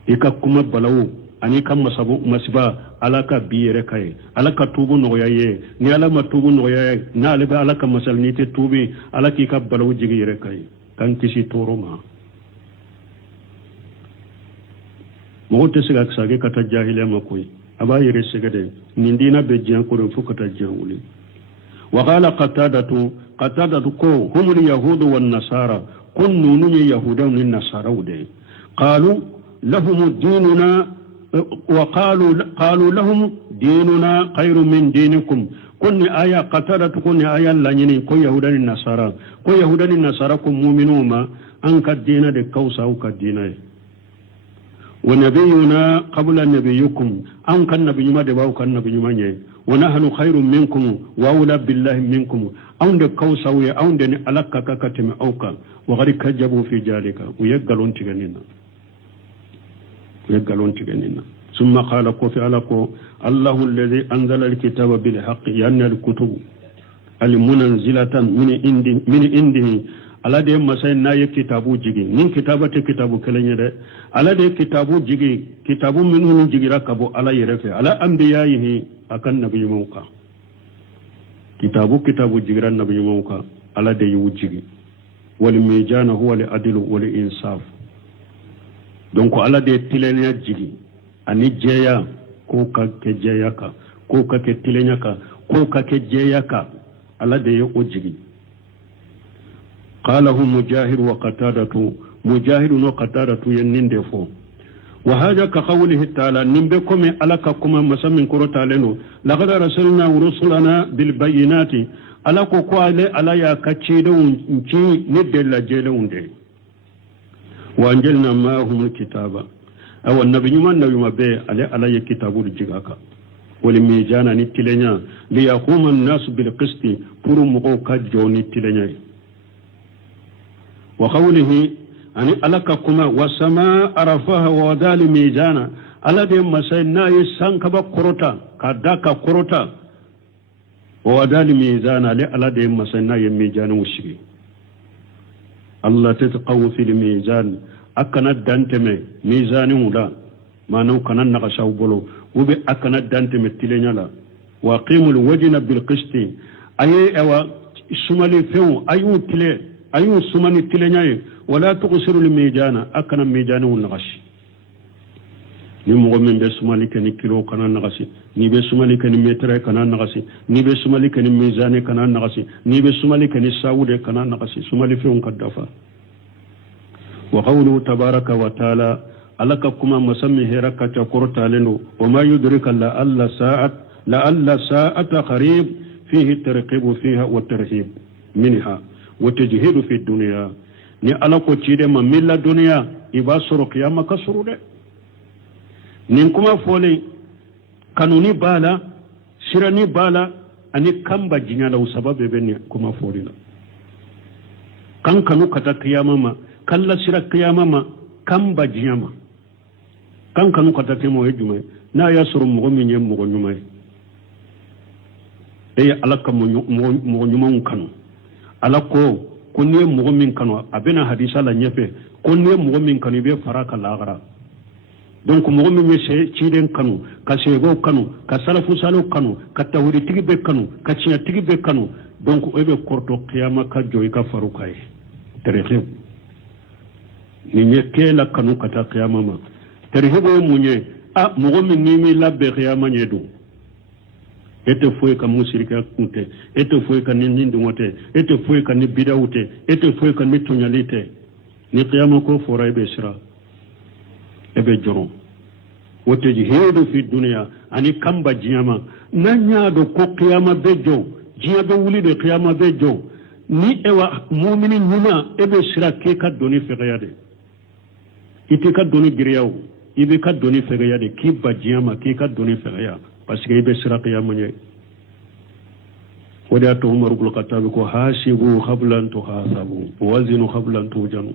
ika kuma balawu ani kan masiba alaka biyere kai alaka tubu noyaye ni ala matubu noyaye na alaba alaka masalnite tubi alaki ka balawu jigi yere kai kan kisi toroma mogote siga sage kata jahiliya makoy aba yere sigade nindina be jian ko fu kata jian wuli wa qala qatadatu ko humul yahudu wan nasara kunnu ni yahudan ni nasara ude qalu lahum dinuna wa qalu lahum dinuna khairu min dinikum kunni aya qatadatu kunni aya lanyini ko yahudan ni nasara ko mu'minuma an kadina de kausa u kadina ونبينا قبل نبيكم أن كان نبي ما دباو كان نبي ما نيه ونحن خير منكم وأولى بالله منكم أن دكوسوي أن دني ألك ككتم أوكا وغير كجبوا في ذلك ويقالون تجنينا ثم قال كوفي علىكو الله الذي أنزل الكتاب بالحق يعني الكتب المنزلة من عنده ala de masay naye kitabu jigi nin kitabati kitabu kelenya de ala de kitabu jigi kitabu minun jigira kabo ala yerefe ala anbiya'ihi akan nabiyyu mawqa kitabu jigira nabiyyu mawqa ala de yu jigi wal mizana huwa al adl wal insaf donc ala de tilenya jigi ani jeya ko ka ke jeya ka ko ka ke tilenya ka ko ka ke jeya ka ala de yu jigi قاله مجاهد وقتادة ينندفو وهذا كقوله تعالى نمبكم ألككم مسمن كرتالنو لقد رسلنا ورسلنا بالبينات ألكو على على يا كتشيدون نشي ندل جلون دي وأنجلنا معهم الكتاب أو النبي ما بي على كتاب الجيغاكا ولميزان نتلنيا ليقوم الناس بالقسط برمقو كجو نتلنيا وقوله أن ألككما والسماء رفعها ووضع الميزان الذي مسينا يسانك بقرطة كداك قرطة ووضع الميزان الذي مسينا يميزان وشي الله تتقو في الميزان أكنا دانتمي ميزان ولا ما نو كنا نغشاو بلو وبي أكنا دانتمي تلين لا وقيموا الوجن بالقسط أي أوا سمالي فيو أيو تلي أيو سماني تلنياي ولا تقصر الميجان أكنا ميجان ونغشي نمو من بسمالي كني كيلو كنا نغشي ني بسمالي كني متر كنا نغشي ني بسمالي كني ميزان كنا نغشي ني بسمالي كني ساود كنا نغشي سمالي فيهم كدفا وقوله تبارك وتعالى ألك كما مسمي هركة تقرط لنو وما يدرك لألا ساعة قريب فيه الترقيب فيها والترهيب منها وتجهيد في الدنيا ni ala ko cide ma milla duniya iba soro kiyama kasuru de nin kuma fole kanuni bala sirani bala ani kamba jinya la sababe benni kuma fole la kan kanu kata kiyama ma kalla sira kiyama ma kamba jinya ma kan kanu kata kemo ejuma na ya soro mo minye mo nyuma e ala kam mo nyuma kanu ala ko konne mo min kanu abena hadisa la nyefe konne mo min kanu be faraka lagara donc mo min yese ciden kanu ka sego kanu ka salafu salo kanu ka tawri tigi be kanu ka ciya tigi be kanu donc e be korto qiyama ka joy ka farukay tere ni nyeke la kanu kata qiyama ma tere bo munye a mo min ni mi labbe qiyama nyedu ete foye ka musirika kunte ete foye ka ni ndingote ete foye ka ni bidawute ete foye ka ni tunyalite ni qiyama ko fora ebe sira ebe joro wote ji hedo fi dunya ani kamba jiyama nanya do ko qiyama bejo jiya be wuli de qiyama bejo ni ewa mu'minin nyuma ebe sira ke ka doni fegayade ite ka doni giriyaw ibe ka doni fegayade ki bajiyama ke ka doni fegaya parce que ibe sira qiyama nye wada to umar ibn khattab ko hasibu qablan tuhasabu wazinu qablan tujanu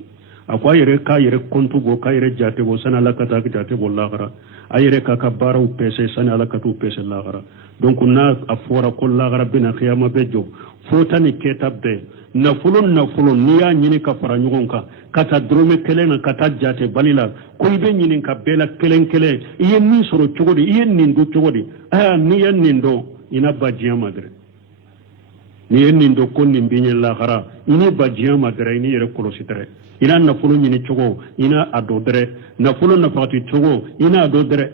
akwa yere ka yere kontu go ka yere jate go sana lakata ka jate go lagara ayere ka ka baraw pese sana lakatu pese lagara donc na afora ko lagara bina qiyama bejo fotani ketabde nafulun niya nyini ka fara nyugon ka kata drome kelen na kata jate balila ko ibe nyini ka bela kelen iye ni soro chogodi iye nindo chogodi niya nindo ina bajiya madre niye nindo ko nimbinye lagara ini bajiya madre ini yere kolositere ina nafulun nyini chogo ina adodre nafulun nafati chogo ina adodre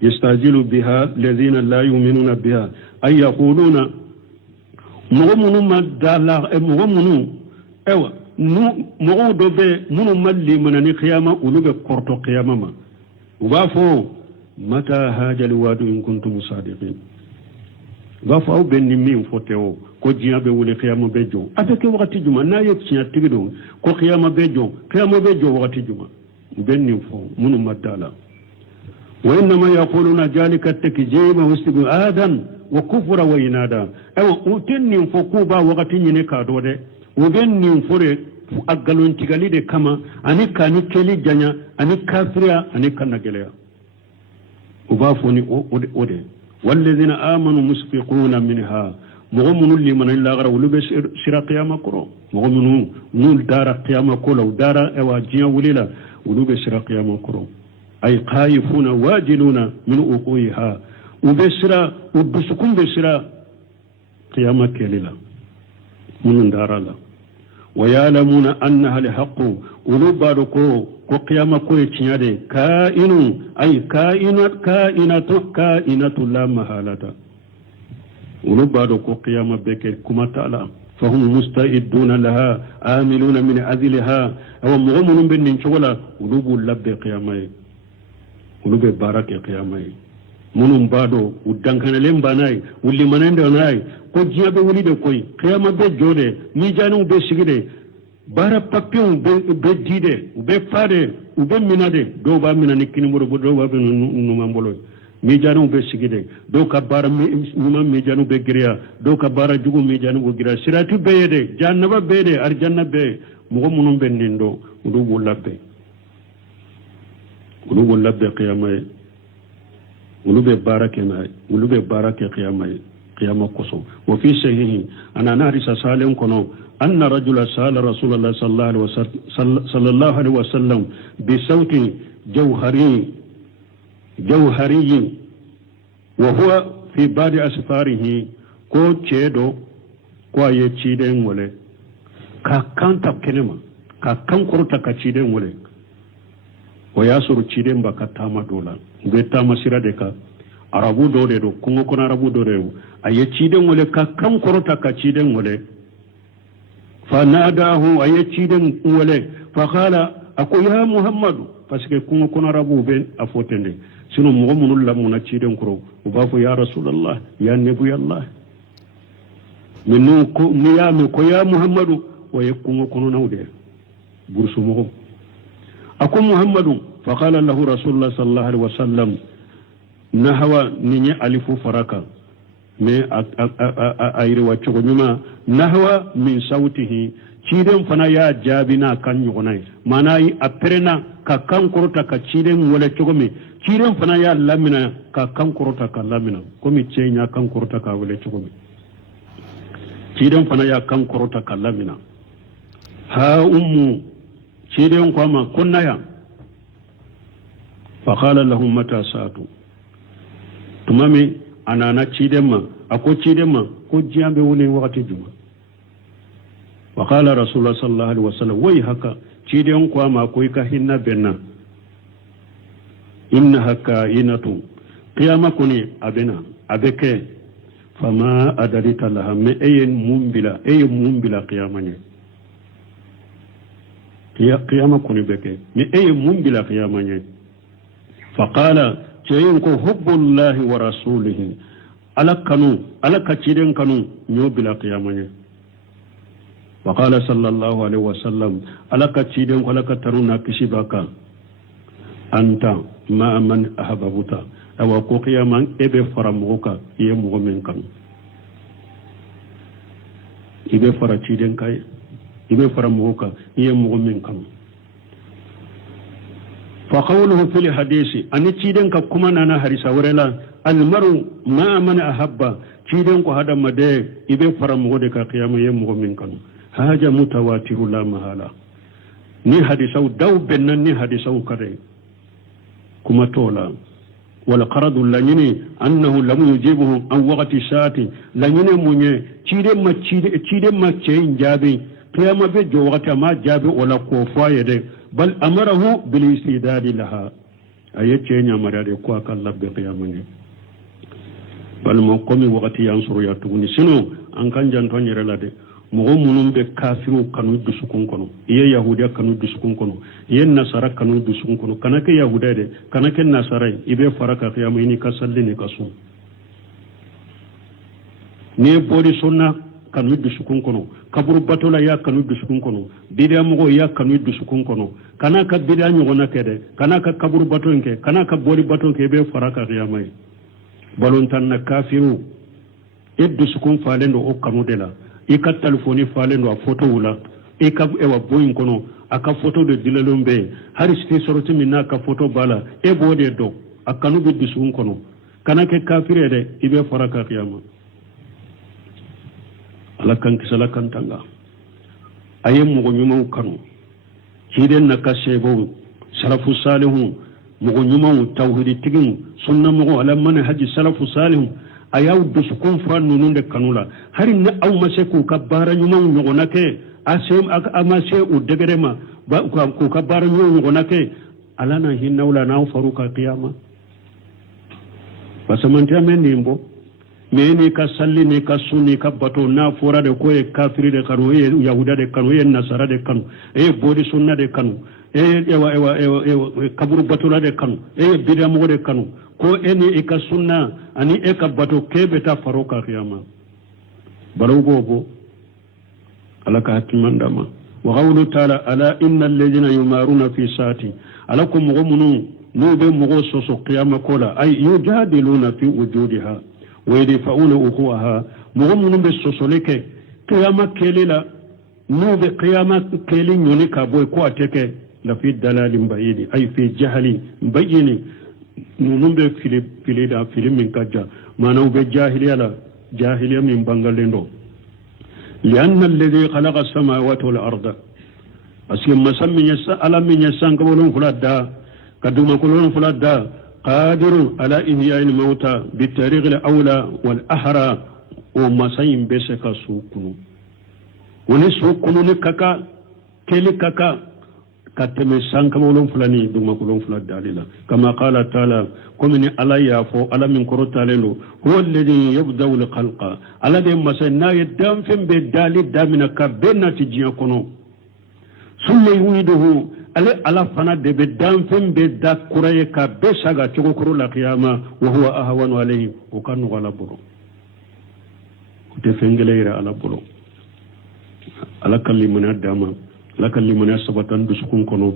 yastajilu biha alladhina la yu'minuna biha ay yaquluna mugumunu madala mugumunu ewa mugu dobe munu malli manani qiyama ulube korto qiyama ma ubafo mata hajal wadu in kuntum sadiqin bafo benni min foteo ko jiabe wuli qiyama bejo afeke wakati juma na yek cia tigido ko qiyama bejo wakati juma benni fo munu madala wa inma yaquluna jalika takjiba wasbu adan wa kufra wa inada aw utenni fokuba wakati nyine ka dode ubenni fure agalon tigali de kama ani kani keli janya ani kafira ani kanageleya ubafuni ode walladhina amanu musfiquna minha mu'minun liman illa ghara ulube sira qiyama kuro mu'minun nul dara qiyama kula dara ewa jiya wulila ulube sira qiyama kuro ay qaifuna wajiluna min uqiha ubesira ubusukun besira qiyama kelila munun darala wayalamuna annaha alhaqu ulubadu ko qiyama ko chinyade kainu ay kainatu la mahalata ulubadu ko qiyama beke kuma taala fahum musta'iduna laha amiluna min adliha aw mu'minun bin chola ulubu labbe qiyamay ulube barake qiyamay munum bado udankana lemba nay wulli manende nay ko jiabe wuli de koy qiyama be jode ni janu be sigide bara papion be dide be fade be minade do ba minani kini mo do ba be no mambolo mi janu be sigide do ka bara mi janu be griya do ka bara jugo mi janu go griya siratu be yede jannaba be de arjanna be mo munum be nindo do wolabbe qiyama ولوبي باركنا ولوبي بارك قيامة قصو وفي صحيح أنا نارس سالم كنو أن رجل سال رسول الله صلى الله عليه وسلم بصوت جوهري وهو في بعض أسفاره كو تشيدو كو يتشيدين ولي كاكان تبكنما كاكان كورتا كتشيدين ولي وياسر تشيدين بكتاما دولا beta masira de ka arabu dore do kungo kona arabu dore aye ciden wole ka kan korota ka ciden wole fa nadahu aye ciden wole fa qala ako ya muhammad parce que kungo kona arabu ben afotende sino mo munul la muna ciden koro ubafo ya rasulullah ya nabi allah minnu ko niyamu ko ya muhammad wa yakungo kono nawde bursu mo ako muhammadu فقال له رسول الله صلى الله عليه وسلم نهوى نيني ألف فرقا مي أيري وچوغ نما نهوى من صوته چيدن فنا يا جابنا كان يغناي ماناي أپرنا كان كروتا كچيدن ولا چوغمي چيدن فنا يا لامنا كان كروتا كلامنا كومي چينيا كان كروتا كولا چوغمي چيدن فنا يا كان كروتا كلامنا ها چيدن كوما كنايا فقال لهم متى ساتوا تمامي أنا تشيدما أكو تشيدما كو جيامبي ولي وقت جمع وقال رسول الله صلى الله عليه وسلم ويهكا تشيدم كواما كويكا هنا بنا إنها كائنة qiyama kuni abena abeke fama adarita laha me eyen mumbila qiyama ne qiyama kuni beke me eyen mumbila qiyama ne faqala ceyin ko hubbullahi wa rasulihi ala kaciden kanu ñobila qiyama ne وقال صلى الله عليه وسلم ألك تشيدن ولك ترونا كشبك أنت ما من أحببت أو قوقيا من إبه فرموك يمو من كان إبه فرتشيدن كاي إبه فرموك يمو من كان فقوله في الحديث أن تشيدن كما أنا حريص ورلا المرء ما من أحب تشيدن كهذا مده إبه فرموك قيام يمو من كان haja mutawatiru la mahala ni hadisau daw bennan ni hadisau kare kuma tola wala qaradu lanyini annahu lam yujibuhu an waqti saati lanyini munye chide ma chein jabi qiyama be jo waqti ma jabi wala ko fayede bal amarahu bil istidad laha ayace nya marade ko akalla be qiyama ne bal mo komi waqti yansuru ya tuguni sino an kan janto nyirela de mogo munum be kafiru kanu dusukun kono iye yahudiya kanu dusukun kono iye nasara kanu dusukun kono kanake yahudiya de kanake nasara ibe faraka qiyama ini kasalli ni kasu ne bodi sunna kanu dusukun kono kaburu batola ya kanu dusukun kono bidia mogo ya kanu dusukun kono kanaka bidia nyogona kede kanaka kaburu batonke kanaka bodi batonke be faraka qiyama balon tan na kafiru dusukun falendo o kanu de la ika telefoni falendo a photo wula ika ewa boyin kono aka photo de dilalombe hari sti soroti minna ka photo bala e bode do akanu be disun kono kanake kafire de ibe faraka qiyama ala kan kisala kan tanga ayem mo nyuma kanu hiden na kasebo salafu salihu mo nyuma tawhid tigin sunna mo ala man haji salafu salihu ayaw dusukun fa nununde kanula hari na aw mase ku kabara nyuma nyogona ke asem ak amase u degerema ba ku kabara nyuma nyogona ke alana hinawla na faruka qiyama basamanta men nimbo meni ka salli ne ka sunni ka bato na fora de ko e kafiri de kanu e yahuda de kanu e nasara de kanu e bodi sunna de kanu ewa kaburu batola de kanu bid'a mo de kanu ko eni ka sunna ani ka bato kebe ta faroka qiyama baro gobo alaka hatimandama wa qawlu ta'ala ala innal ladina yumaruna fi saati alakum gumunu nube mugo soso qiyama kola ay yujadiluna fi wujudiha wa yadfa'una ukhuha mugumunu be soso leke qiyama kelela nube qiyama keli nyoni ka boy ko ateke la fi dalalin bayidi ay fi jahli bayini nunumbe filida filimin kajja mana ube jahiliya min bangalendo lianna alladhi khalaqa as-samawati wal arda asim masammin yasa ala min yasan kabolon fulada kaduma kolon fulada qadirun ala ihya'il mauta bitariq al-awla wal ahra wa masayin besaka sukunu woni sukunu ne kaka keli kaka kateme sankamolon fulani duma kolon fulada dalila kama qala ta'ala komini ala yafo ala min korotalelo huwa alladhi yabda'u al-khalqa ala de masana yadam fem be dali damina ka benati jiya kono summa yuiduhu ala fana de be dam fem be da kuraye ka be saga chogo koro la qiyama wa huwa ahwanu alayhi o kanu wala buru de fengeleira ala buru ala kalimuna dama ala kalimuna sabatan dusukun kono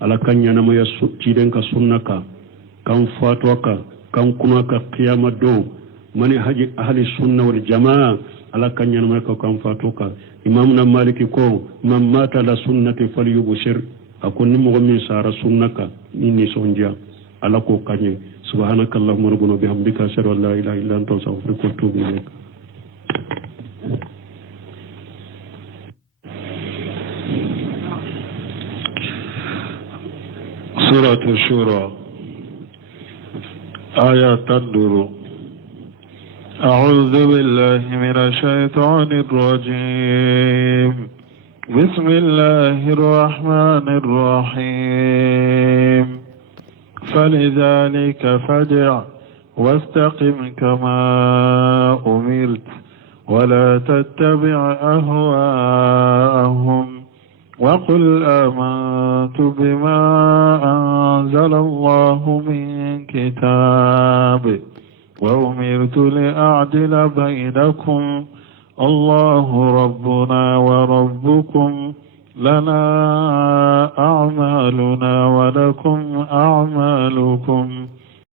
ala kanyana ma yasu tiden ka sunnaka kan fatwaka kan kuma ka qiyama do mani haji ahli sunna wal jamaa ala kanyana ma ka kan fatwaka imamuna maliki ko man mata la sunnati falyubshir akonni mo min sara sunnaka inni sonja ala ko kanye subhanakallahumma rabbana bihamdika ashhadu an la ilaha illa anta astaghfiruka wa atubu ilaik سورة الشورى آيات تندر أعوذ بالله من الشيطان الرجيم بسم الله الرحمن الرحيم فلذلك فادع واستقم كما أمرت ولا تتبع أهواءهم وقل آمنت بما أنزل الله من كتاب وأمرت لأعدل بينكم الله ربنا وربكم لنا أعمالنا ولكم